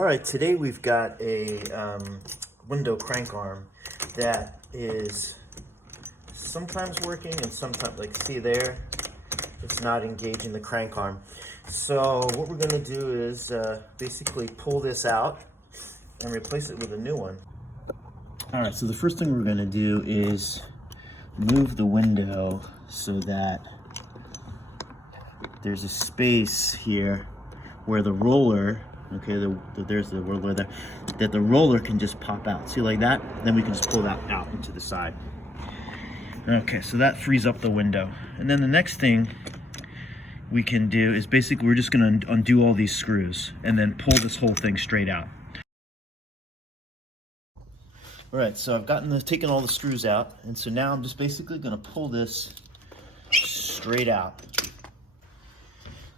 All right, today we've got a window crank arm that is sometimes working and sometimes, like, see there, it's not engaging the crank arm. So what we're going to do is basically pull this out and replace it with a new one. All right, so the first thing we're going to do is move the window so that there's a space here where the roller, okay, there's the roller there, that the roller can just pop out. See, like that? Then we can just pull that out into the side. Okay, so that frees up the window. And then the next thing we can do is basically we're just going to undo all these screws and then pull this whole thing straight out. All right, so I've taken all the screws out, and so now I'm just basically going to pull this straight out.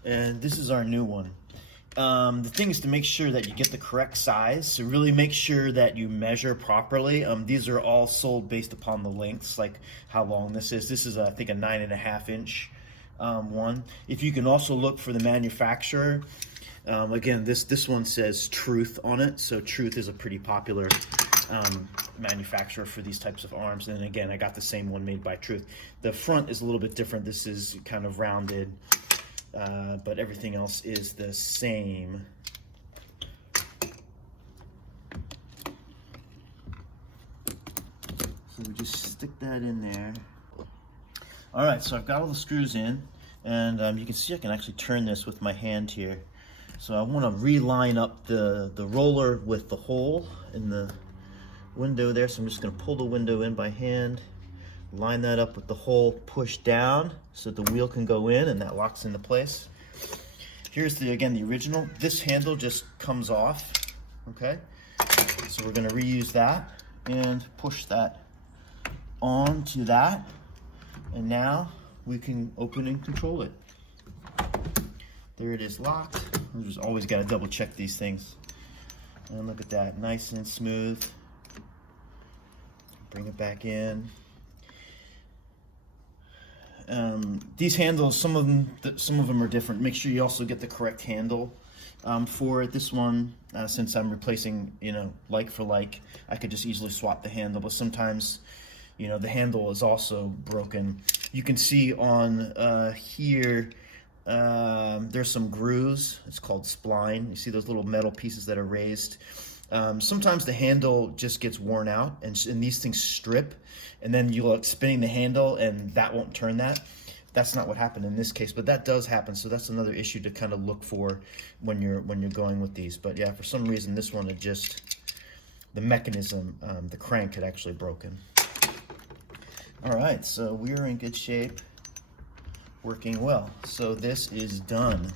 And this is our new one. The thing is to make sure that you get the correct size, so really make sure that you measure properly. These are all sold based upon the lengths, like how long this is. This is, I think, a 9.5 inch one. If you can also look for the manufacturer, again, this one says Truth on it, so Truth is a pretty popular manufacturer for these types of arms. And again, I got the same one made by Truth. The front is a little bit different. This is kind of rounded. But everything else is the same. So we just stick that in there. All right, so I've got all the screws in, and you can see I can actually turn this with my hand here. So I want to reline up the roller with the hole in the window there. So I'm just going to pull the window in by hand, line that up with the hole, push down so that the wheel can go in, and that locks into place. Here's again the original. This handle just comes off, okay? So we're gonna reuse that and push that onto that, and now we can open and control it. There it is, locked. We just always gotta double check these things. And look at that, nice and smooth. Bring it back in. These handles, some of them are different. Make sure you also get the correct handle for it. This one, since I'm replacing, like for like, I could just easily swap the handle. But sometimes, the handle is also broken. You can see on here, there's some grooves. It's called spline. You see those little metal pieces that are raised. Sometimes the handle just gets worn out, and these things strip, and then you'll spinning the handle and that won't turn that. That's not what happened in this case, but that does happen, so that's another issue to kind of look for when you're going with these. But yeah, for some reason this one, the mechanism, the crank had actually broken. All right, so we're in good shape, working well. So this is done.